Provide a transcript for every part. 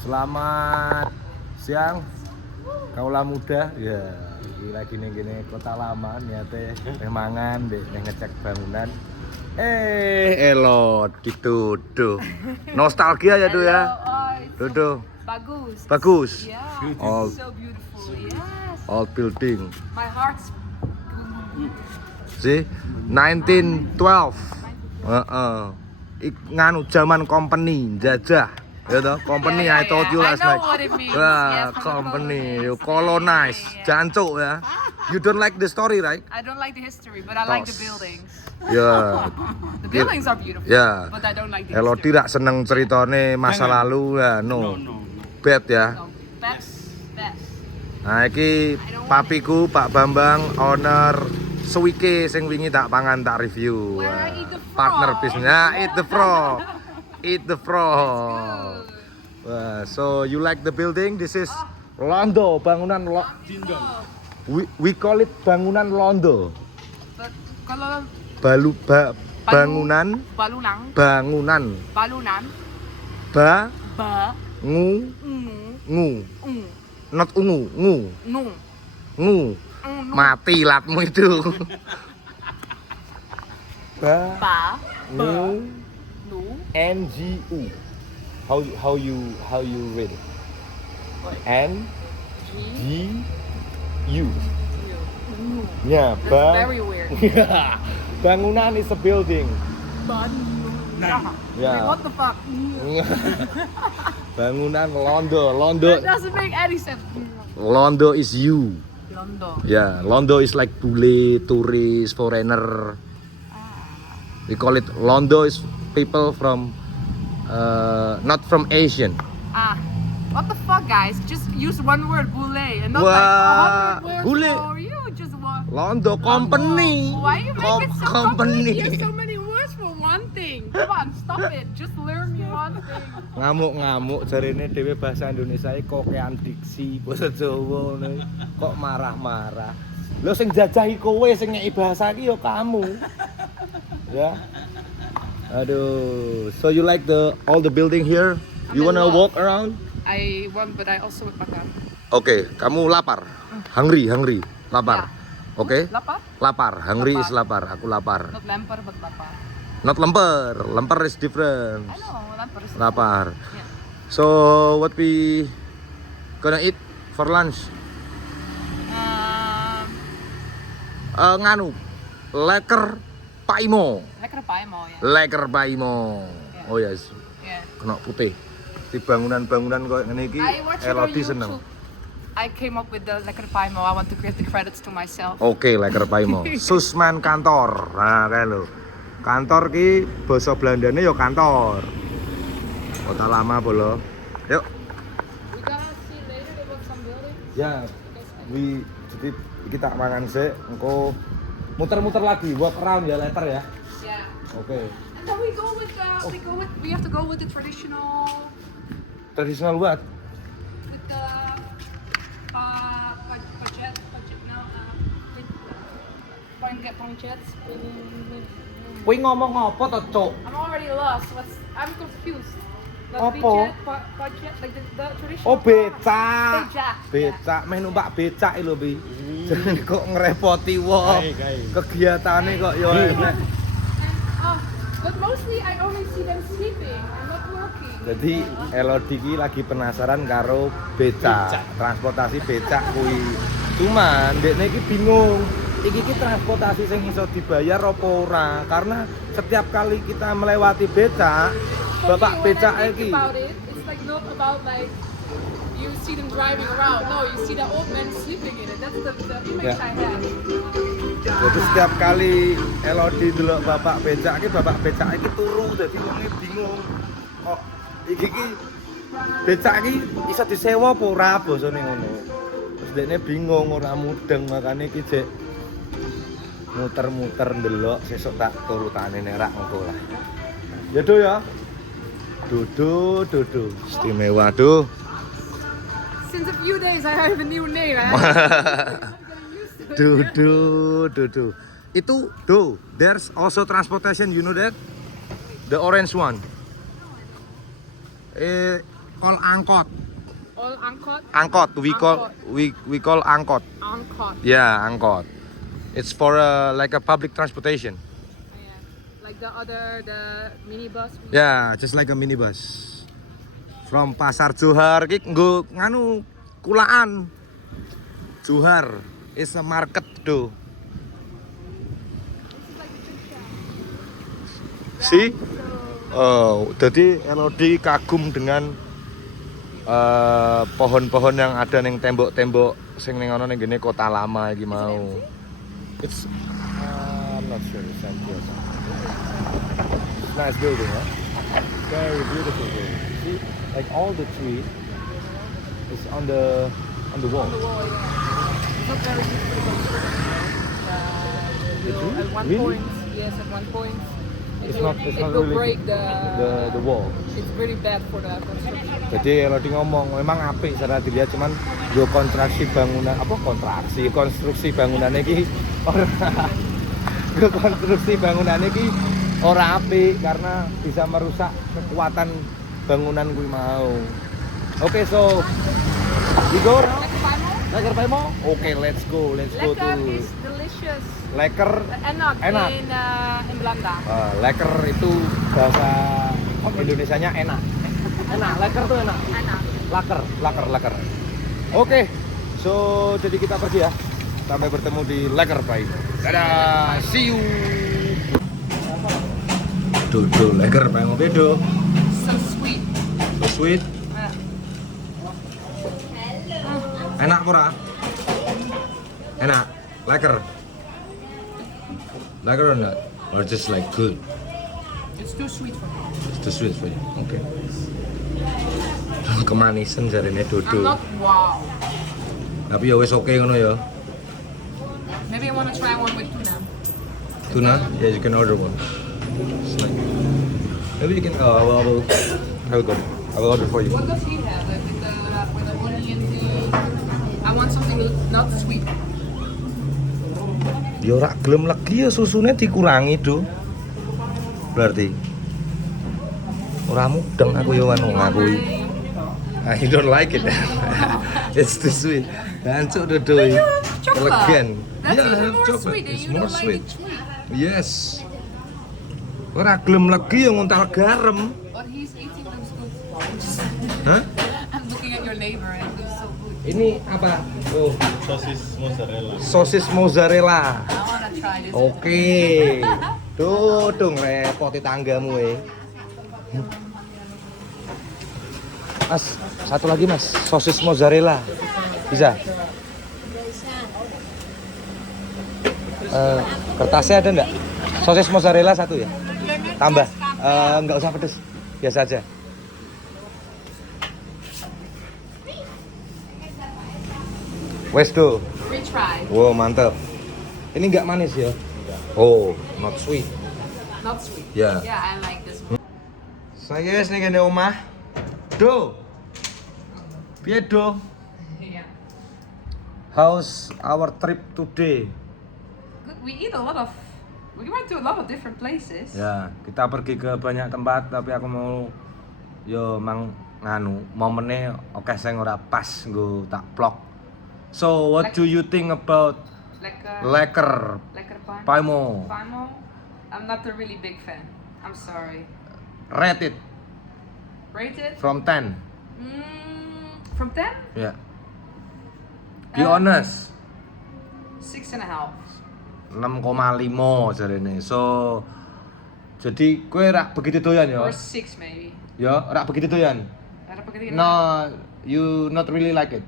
Selamat siang, kaulah muda. Ya, iki lagi ning kene Kota Lama niate mangan ndek ngecek bangunan. Elot dituduh. Nostalgia ya, Do ya. Dodo. Bagus. Bagus. Yeah. All So beautiful. Yes. old building. My heart's See? 1912. Nganu zaman company jajah. Ya toh, company Yeah, I told you yeah. last I know night. what it means. Wah, Yes, from the company, you colonize. colonize, Yeah. jancuk ya. You don't like the story, right? I don't like the history, but I like the Tos. buildings. Ya. The buildings are beautiful. Ya. But I don't like the Kalau history. tidak seneng ceritane masa lalu ya, no. Bad ya. No, best. Nah, iki papiku Pak Bambang, owner Suwike sing wingi tak pangan tak review. Where I eat the frog. Partner bisnisnya eat the frog. Eat the frog. Wah, so you like the building? This is Londo, bangunan we call it bangunan Londo. But kalau Bangunan balunan ba ngu ungu not ungu nu ngu mati latmu itu. ba Ngu nu NGU. How you read it? N G U. nu. Ya, That's very weird. bangunan is a building. Yeah. What the fuck? Bangunan Londo. That doesn't make any sense. Londo is you. Londo. Yeah, Londo is like bule, tourist, foreigner. We call it Londo is people from not from Asian. What the fuck, guys? Just use one word, bule, and not Wah, like 100 words bule. for you. Just one. Londo company. Why you make it so company. complicated? So many words for one thing. Come on, stop it. Just learn me one thing. Ngamuk jarene dhewe bahasa Indonesia kok kean diksi basa Jawa ngono. Kok marah-marah. Lho sing jajahi kowe sing nyeki bahasa iki ya kamu. Ya. Aduh. So you like all the building here? You wanna walk around? I want, but I also would makan. Oke, kamu lapar? Hungry, lapar. Yeah. Oke? Lapar? Lapar. Hungry Lapar. is lapar. Aku lapar. Not lemper, but lapar. Not lemper. Lemper is different. I know, lemper is Lapar. Yeah. So what we gonna eat for lunch? Nganu. Lekker paimo. Lekker paimo, ya. Lekker paimo. Yeah. Oh yes. Yeah. Kena putih. Di bangunan-bangunan kok ngene iki I watch it on Elodie seneng. YouTube. I came up with the lekker paimo. I want to give the credits to myself. Oke, lekker paimo. Susman kantor. Nah, kae lho. Kantor ki basa Belandane ya kantor. Kota Lama bolo. Yuk. We gonna see later about some building. Ya, jadi kita mangan sih, engko muter-muter lagi, walk around ya later ya. Yeah. Oke. And then we have to go with the traditional, Traditional what? with the budget now. Pancets. Kuwi ngomong apa to, Cuk? I'm already lost. I'm confused. The Apa? budget, like the traditional. Oh, becak. Becak. Becak, meh numpak becak lho, Bi. Jadi kok ngerepoti wong. Kegiatane kok yo enek. But mostly I only see them sleeping. I'm not working. Jadi Elodie ki lagi penasaran karo becak, transportasi becak kuwi. Cuman dekne iki bingung. Iki ki transportasi sing iso dibayar apa ora? Karena setiap kali kita melewati becak, bapak becak iki. About it, it's like not about like you see them driving around. No, you see the old men sleeping in it. That's the image Yeah. I have. Jadi setiap kali Elodie delok bapak becak iki turu dadi wonge bingung. Kok iki ki becak iki iso disewa apa ora basane ngono. Terus dekne bingung ora mudeng makane iki jek muter-muter ndelok sesuk tak turutane nerak engko lah. Ya do ya. Dodo. Istimewa do. Since a few days I have a new name. Dodo. Itu do. There's also transportation, you know that? The orange one. call angkot. All angkot. Angkot. We call angkot. Angkot. Yeah, angkot. It's for like a public transportation. Yeah. Like the minibus. Yeah, just like a minibus. From Pasar Johar ki nggo nganu kulaan. Johar is a market do. See? Oh, jadi Elodie kagum dengan pohon-pohon yang ada ning tembok-tembok sing ning ana ning gene kota lama iki mau. It's I'm not sure it's empty. Nice building, huh? Very beautiful building. See, like all the tree is on the wall. On the wall, yeah. It's not very difficult. The tree? At one Really? point, yes, at one point, It's it not will really break the wall. It's very bad for the construction. Jadi Elodie ngomong memang apik secara dilihat cuman yo konstruksi bangunan iki ora konstruksi bangunan iki ora apik karena bisa merusak kekuatan bangunan kuwi mau. Oke, so we go now. Lekker Paimo? Oke, let's go Lekker to is delicious. Lekker. Enak. Enak. In Belanda. Lekker itu bahasa Indonesianya enak. Enak, lekker tuh enak. Enak. Laker. Oke, so jadi kita pergi ya. Sampai bertemu di Lekker Paimo. Dadah, see you. Dodo Lekker Paimo bedo. So sweet. So sweet. Enak pura? Enak. Lekker. Lekker or not? Or just like good? It's too sweet for me. It's too sweet for you. Oke. Kemanisan jarine I'm Dodo. not wow. Tapi ya wis oke ngono ya. Maybe I want to try one with tuna. Tuna? Yeah, you can order one. It's like, maybe you can. I will order for you. What does he have? Like with the onion thing? I want something not sweet. Ya ora gelem lagi ya susune dikurangi do. Berarti ora mudeng aku ya anu ngakui. I don't like it. It's too sweet. Hancur Dodo. Elegan. That's Yeah, even more chocolate. sweet. It's You more don't like sweet. it sweet. Yes. Ora gelem lagi ya nguntal garam. But he's eating those good. Hah? I'm looking at your neighbor and it looks so good. Ini apa? Oh, Sosis mozzarella. sosis mozzarella. I want to try this. Oke. Dudung repoti tanggamu Mas, satu lagi mas, sosis mozzarella. Bisa? Kertasnya ada enggak? Sosis mozzarella satu ya? Tambah? Enggak usah pedes, biasa aja. Wes do. Retry. Wow, mantap. Ini enggak manis ya? Oh, not sweet. Not sweet. Yeah. Yeah, I like this one. Saya wis ning kene omah. Do. Piye do? Yeah. How's our trip today? Good. We went to a lot of different places. Ya, kita pergi ke banyak tempat tapi aku mau yo mang nganu, momennya oke sing ora pas nggo tak vlog. So, what do you think about Lekker Lekker Paimo? Paimo. I'm not a really big fan. I'm sorry. Rate it Rate it? from 10. From 10? Ya. Be honest. 6.5. 6,5 jarene. So, jadi kowe rak begitu doyan ya? Or 6 maybe. Ya, rak begitu doyan. Ada apa ketika- No, you not really like it.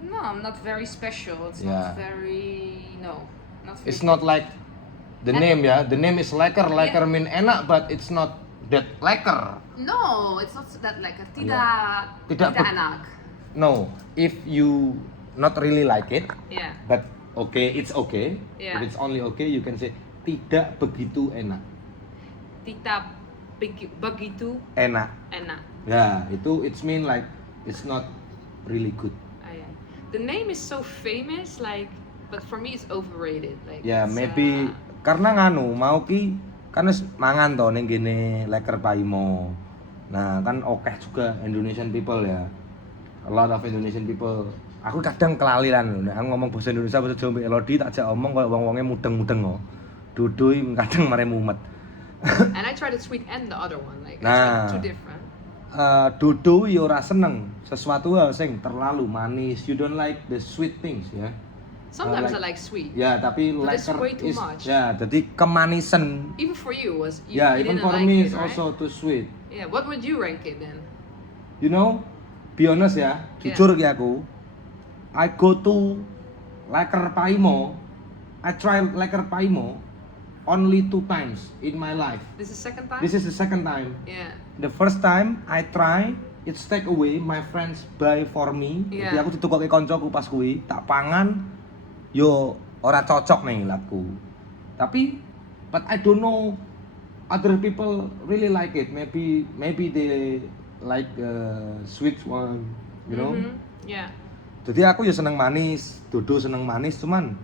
No, I'm not very special. It's Yeah. not very. No. Not very It's not like the name ya. The name is lekker. Lekker mean enak, but it's not that lekker. No, it's not that lekker. Tidak. Tidak Tidak be- enak. No, if you not really like it, Yeah. but okay, it's okay. Yeah. But it's only okay. You can say tidak begitu enak. Tidak begitu Enak. enak. Ya, itu it's mean like it's not really good. Yeah. The name is so famous, like, but for me it's overrated. Like. Ya, it's, maybe karena nganu mau ki kan wis mangan to ning kene Lekker Paimo. Nah kan oke juga Indonesian people ya, a lot of Indonesian people. Aku kadang kelaliran, aku ngomong bahasa Indonesia bahasa Jawa mbek Elodie tak jak omong koyo wong-wonge mudeng-mudeng kok. Dudui kadang mare mumet. And I try the sweet and the other one. Like I Nah. try two different. Dudu yo ora seneng sesuatu hal sing terlalu manis. You don't like the sweet things ya. Sometimes like- I like sweet. Ya, tapi But it's liker way too is much. ya, jadi kemanisan. Even for you was you, Ya, you even didn't for like me it, is right? also too sweet. Yeah. What would you rank it then? You know, be honest ya, jujur ya aku. I go to Laker Paimo. I try Laker Paimo only 2 times in my life. This is second time. This is the second time. Yeah. The first time I try, it's take away my friends buy for me. Yeah. Jadi aku ditukokke koncoku pas kuwi, tak pangan yo ora cocok nih laku. Tapi but I don't know other people really like it. Maybe they like sweet one, you know. Mhm. Yeah. Jadi aku ya seneng manis, Dodo seneng manis cuman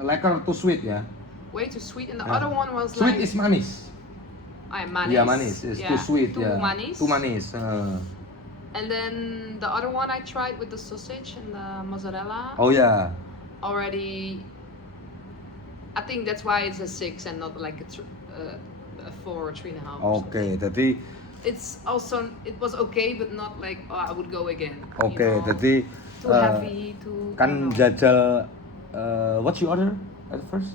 Laker too sweet ya. Way too sweet, and the Yeah. other one was Sweet like is manis. manis. Iya manis, it's too sweet Too ya. manis. Too manis. And then the other one I tried with the sausage and the mozzarella. Oh ya. Already, I think that's why it's a 6 and not like a 4 or 3.5. or Oke, something. jadi It was okay, but not like I would go again. you oke, know? jadi Too heavy, too. I kan don't know. jajal what you order at first?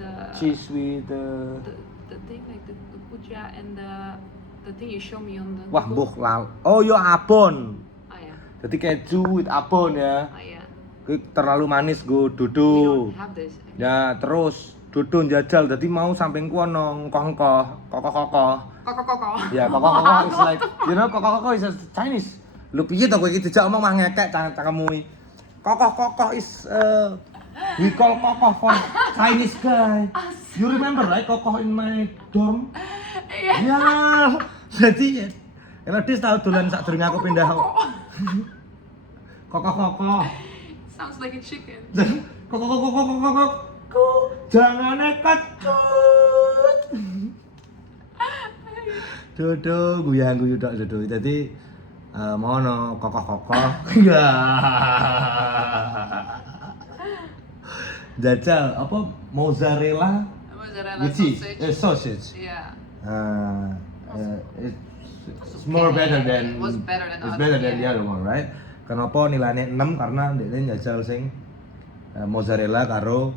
the Cheese with the thing like the puja and the thing you show me on the. wah Google. mbuh lal. Oh yo abon. Ah yeah. Jadi keju with abon ya. Ah yeah. Kuwi terlalu manis go We dudu. don't have this. Ya terus dudu njajal jadi mau sampingku ono kongkoh, kokoh-kokoh. Koko. Ya kokoh-kokoh is like you know kokoh-kokoh is a Chinese. Lu piye to kowe iki dijak omong mah ngekek cangkemmu iki. Kokoh-kokoh is we call kokoh for Chinese guy. You remember right kokoh in my dorm? Iya. Ya, jadi Elodie tahu dolan sak durung aku pindah. Kokoh-kokoh. Sounds like a chicken. Kokoh-kokoh. Jangan kecut. Dodo guyang-guyu tok dodo. Jadi mono kokoh-kokoh. Ya. Jajal apa mozzarella Mozzarella with cheese, sausage. sausage. Yeah. It's more better than It was better than it's other, better than the yeah. other one, right? Kenapa nilainya 6 karena ndekne njajal sing mozzarella karo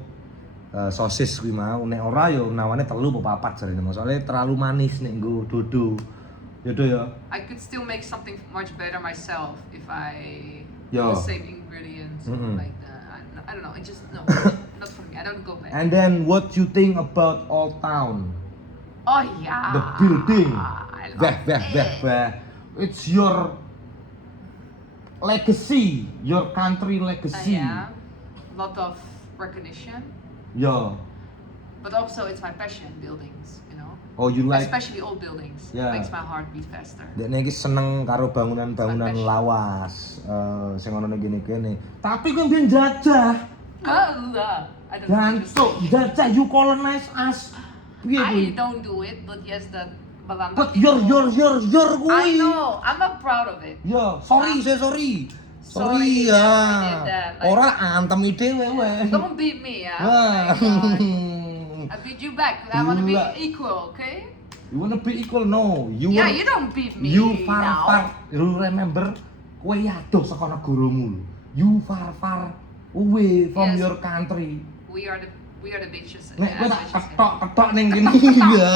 sosis kuwi mau. Nek ora yo nawane 3 apa 4 jarine. Soalnya terlalu manis nek nggo dodo. Yodo ya. I could still make something much better myself if I Yo. the same ingredients Mm-mm. like I don't know. It just no, not for me. I don't go back. And then what you think about Old Town? Oh yeah. The building. I love Bah. It's your legacy, your country legacy. Yeah. Lot of recognition, Yo. but also it's my passion. Buildings, you know, Oh, you like especially old buildings. Yeah. Makes my heart beat faster. Dekne iki seneng karo bangunan-bangunan Passion. lawas sing ono ning kene-kene. Tapi kowe mbiyen jajah. I don't know. Gantuk, jajah you colonize us. Piye I kuwi? don't do it, but yes, that Belanda. But people- your I kuwi. know. I'm not proud of it. Yo, sorry. Sorry Sorry, ya. I did that, like- Ora antem dhewe weh. Don't beat me, yeah. Wah. Oh my God. I beat you back. I want to be Gila. equal, okay? You wanna be equal? No. You Yeah, were- you don't beat me You now. far. You remember? Kowe adoh saka negaramu. You far away from Yes. your country. We are the bitches. Nek kowe Yeah, tak bitches, ketok ning kene. Iya.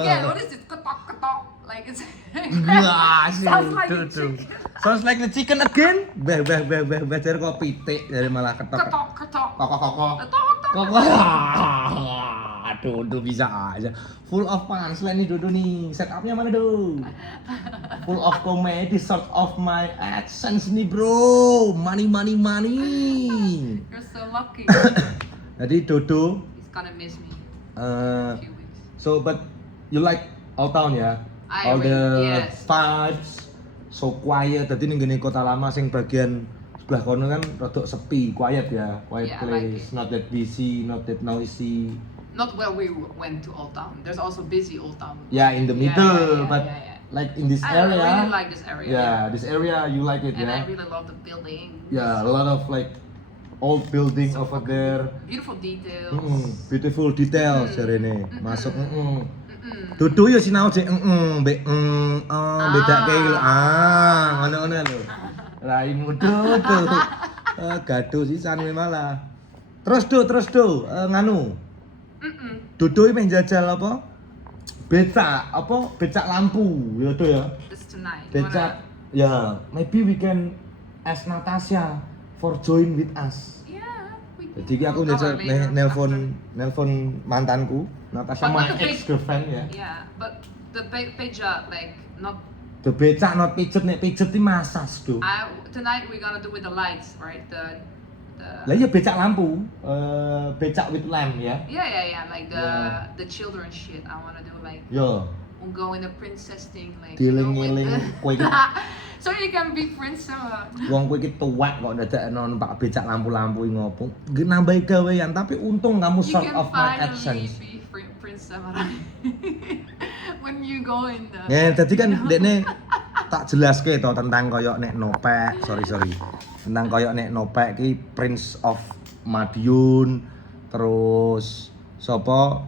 Again, what is it? Ketok. Like it's. Wah, Sounds like a tuh. chicken. Sounds like the chicken again. Beh dari kok pitik dari malah ketok. Ketok. Kok. Ketok. Aduh, Dodo bisa aja. Full of punchline nih Dodo nih. Setupnya mana Do? Full of comedy, sort of my accents nih bro. Money. You're so lucky. Jadi Dodo, He's gonna miss me uh, in a few weeks. so but you like Old Town ya? I All the really- yes. vibes, so quiet. Tadi ning gene kota lama sing bagian sebelah kono kan rodok sepi, quiet ya, quiet Yeah, I like place, it. not that busy, not that noisy. Not where we went to Old Town. There's also busy Old Town. Yeah, in the Yeah, middle, yeah, but yeah. like in this I area. really like this area. Yeah, this area you like it, And I yeah. really love the building. Yeah, a lot of like old building So over fucking there. Beautiful details. Beautiful details jarene. Mm-mm. Masuk Mm-mm. Dudu yo sinau cek mbek bedake iki lho. Ngono-ngono lho. Raimu dudu. Gaduh sisan kowe malah. Terus do, nganu. Mm-mm. Dudu iki meh jajal apa? Becak lampu ya do ya. This tonight. Becak ya, maybe we can ask Natasha for join with us. Yeah. We can. Jadi aku We'll go njajal later, nelpon mantanku, Natasha But my not the ex girlfriend ya. after. Yeah, but the peja like not. The becak not pijet nek pijet iki masas do. Tonight we're gonna do with the lights, right? Lah iya becak lampu, becak with lamp ya. Yeah. Like Yeah. the children shit. I wanna do like Yo, we'll go in the princess thing, like Dieling-eling kowe iki so you can be Prince Emma. wong kowe iki tuwek kok dadakno numpak becak lampu-lampu iki ngopo. Nggih nambahi gawean, tapi untung kamu You sort can of my finally absence. be Prince Emma when you go in the. Ya, tadi kan dekne tak jelaske to tentang koyok nek Nopek, sorry. Tentang koyok nek Nopek ki Prince of Madiun, terus sapa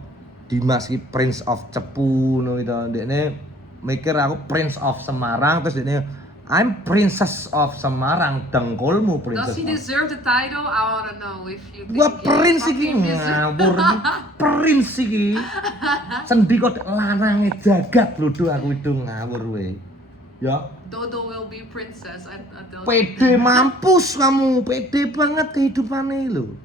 Dimas ki Prince of Cepu ngono itu. Dekne mikir aku Prince of Semarang, terus dekne I'm Princess of Semarang, dengkulmu Does Princess. he deserve the title? I wanna know if you. Gua think he prince iki fucking deserve- ngawur. Prince iki. Sendi kok lanange jagat lho do aku itu ngawur we. Ya. Dodo will be princess. I tell you. Pede mampus kamu, pede banget kehidupane lho.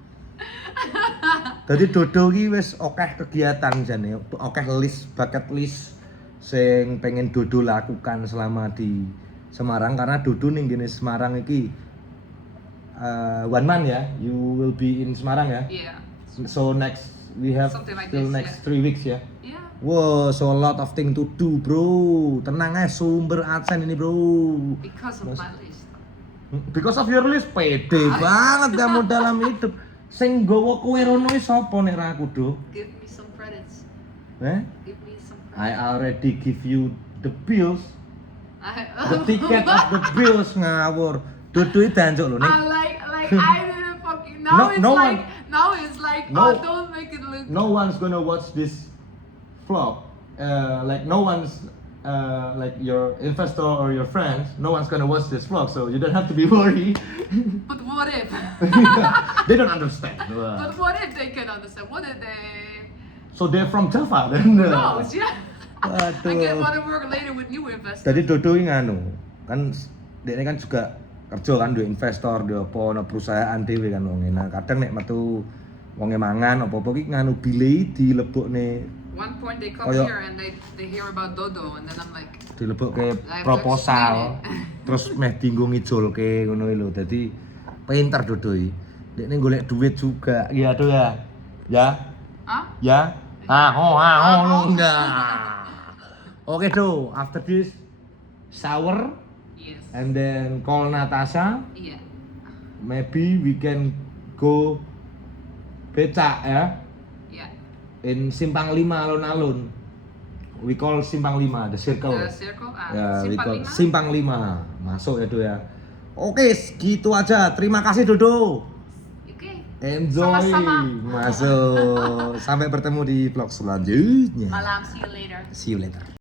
Dadi Dodo iki wis akeh kegiatan jane, akeh bucket list sing pengen Dodo lakukan selama di Semarang karena Dodo ning gene Semarang iki one month ya. You will be in Semarang ya. Yeah. So next we have Something like still this, next yeah. 3 weeks ya. Yeah. Wow, so a lot of thing to do, bro. Tenang aja sumber AdSense ini, bro. Because of my list. Because of your list, pede banget kamu dalam hidup. Sing gowo kowe rono iki sapa nek ra aku, Do? Give me some credits. Give me some credits. I already give you the bills, the I ticket of the bills ngawur. Dodo iki dancuk lho ning. like I didn't fucking now it's like No. oh don't make it look No one's gonna watch this vlog. Like no one's like your investor or your friends. No one's gonna watch this vlog, so you don't have to be worried. but what if They don't understand. but what if they can understand? What if they So they're from Java then. who knows, yeah? I can Waduh. wanna work later with new investors. Jadi Dodo ini nganu, kan dia kan juga kerja kan duwe investor, duwe apa ana perusahaan dhewe kan wong nah kadang nek metu wonge mangan apa-apa ki nganu bile dilebokne One point they come Koyo- here and they hear about Dodo and then I'm like dilebokke I have to proposal explain terus meh dienggo ngijolke ngono lho. Dadi pinter Dodo iki. Dekne golek duit juga. Iya Do ya. Ya. huh? Ya. Enggak. Oke Do, after this shower Yes. and then call Natasha. Yeah. Maybe we can go becak ya Yeah. in Simpang 5 alun-alun. We call Simpang 5 the circle. The circle Ya, we Simpang call Lima? Simpang 5. Masuk ya Do ya. Oke, segitu aja. Terima kasih Dodo. Okay. Enjoy. Sama-sama. Masuk. Sampai bertemu di vlog selanjutnya. Malam, see you later. See you later.